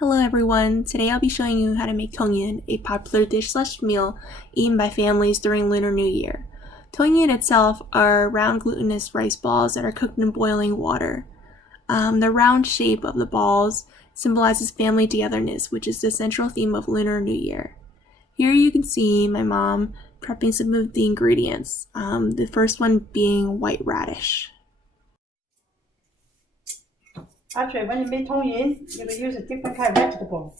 Hello everyone, today I'll be showing you how to make Tangyuan, a popular dish/meal eaten by families during Lunar New Year. Tangyuan itself are round glutinous rice balls that are cooked in boiling water. The round shape of the balls symbolizes family togetherness, which is the central theme of Lunar New Year. Here you can see my mom prepping some of the ingredients, the first one being white radish. Actually, when you make Tangyuan, you can use a different kind of vegetable.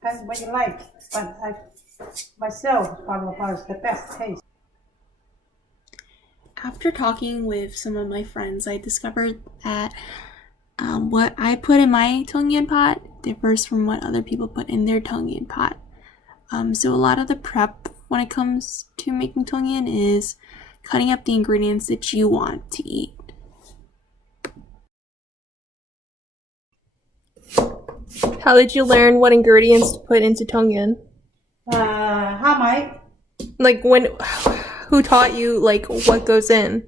Depends what you like. But myself, is the best taste. After talking with some of my friends, I discovered that what I put in my Tangyuan pot differs from what other people put in their Tangyuan pot. So a lot of the prep when it comes to making Tangyuan is cutting up the ingredients that you want to eat. How did you learn what ingredients to put into Tangyuan? How might? Who taught you what goes in?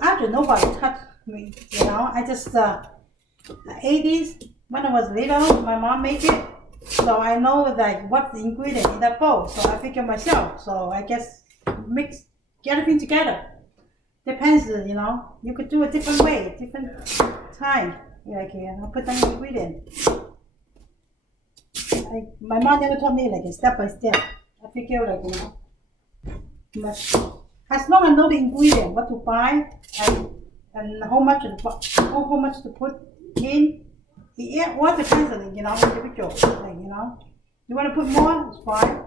Actually, nobody taught me. I just ate this when I was little. My mom made it, so I know what's the ingredient in that bowl. So I figure myself. So I guess mix everything together. Depends, You could do a different way, different time. Put down the ingredient. My mom never taught me step by step. I figure as long as I know the ingredient, what to buy, and how much to put in. It all depends on individual. You want to put more, it's fine.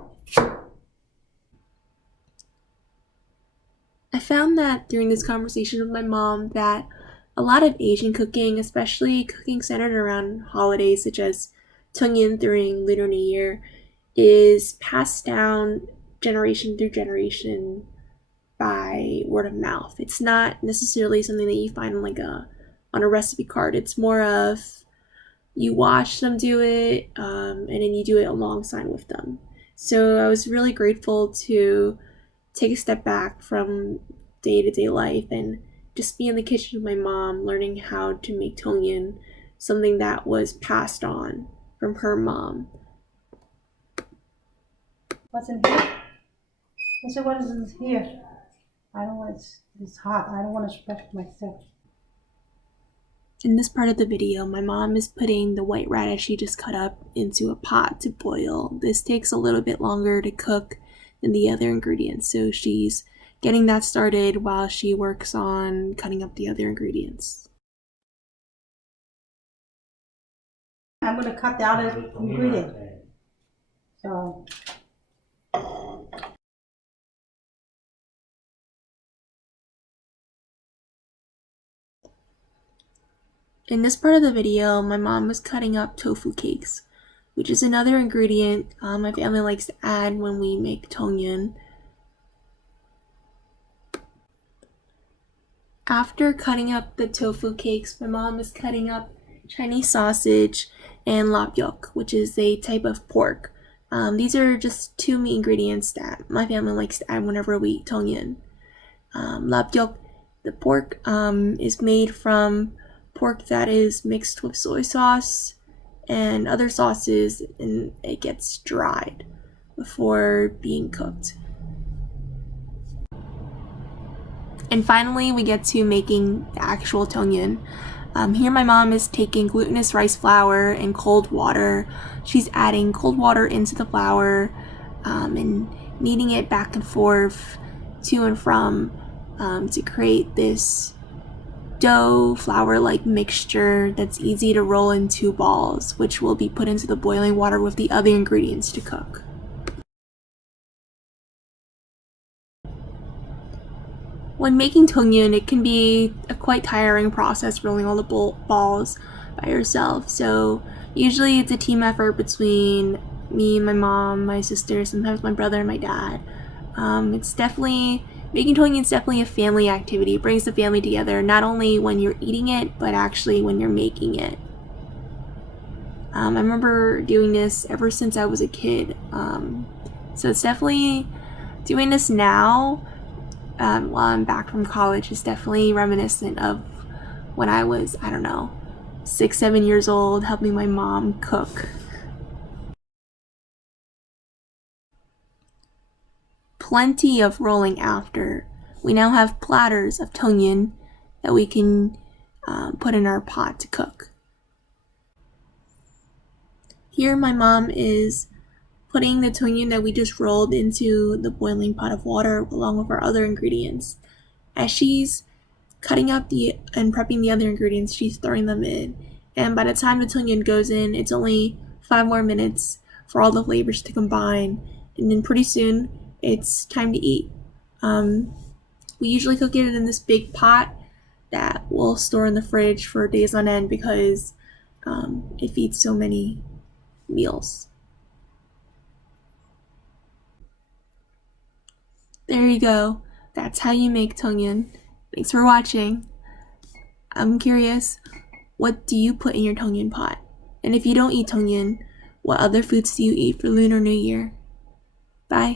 I found that during this conversation with my mom that a lot of Asian cooking, especially cooking centered around holidays such as Tangyuan during Lunar New Year, is passed down generation through generation by word of mouth. It's not necessarily something that you find on a recipe card. It's more of you watch them do it, and then you do it alongside with them. So I was really grateful to take a step back from day-to-day life and just be in the kitchen with my mom, learning how to make Tangyuan, something that was passed on from her mom. What's in here? I said, what is in here? I don't want it's hot. I don't want to stretch myself. In this part of the video, my mom is putting the white radish she just cut up into a pot to boil. This takes a little bit longer to cook than the other ingredients, so she's getting that started while she works on cutting up the other ingredients. I'm going to cut the other ingredient. So in this part of the video, my mom was cutting up tofu cakes, which is another ingredient my family likes to add when we make Tangyuan. After cutting up the tofu cakes, my mom is cutting up Chinese sausage and lapyeok, which is a type of pork. These are just two meat ingredients that my family likes to add whenever we eat Tangyuan. Lapyeok, the pork, is made from pork that is mixed with soy sauce and other sauces, and it gets dried before being cooked. And finally, we get to making the actual Tangyuan. Here my mom is taking glutinous rice flour and cold water. She's adding cold water into the flour and kneading it back and forth to and from to create this dough flour-like mixture that's easy to roll into balls, which will be put into the boiling water with the other ingredients to cook. When making Tangyuan, it can be a quite tiring process rolling all the balls by yourself. So usually it's a team effort between me, my mom, my sister, sometimes my brother and my dad. Making Tangyuan is definitely a family activity. It brings the family together, not only when you're eating it, but actually when you're making it. I remember doing this ever since I was a kid. So it's definitely doing this now. While I'm back from college is definitely reminiscent of when I was, 6, 7 years old helping my mom cook. Plenty of rolling after. We now have platters of Tangyuan that we can put in our pot to cook. Here my mom is putting the Tangyuan that we just rolled into the boiling pot of water along with our other ingredients. As she's cutting up and prepping the other ingredients, she's throwing them in. And by the time the Tangyuan goes in, it's only 5 more minutes for all the flavors to combine. And then pretty soon, it's time to eat. We usually cook it in this big pot that we'll store in the fridge for days on end because it feeds so many meals. There you go. That's how you make Tangyuan. Thanks for watching. I'm curious, what do you put in your Tangyuan pot? And if you don't eat Tangyuan, what other foods do you eat for Lunar New Year? Bye.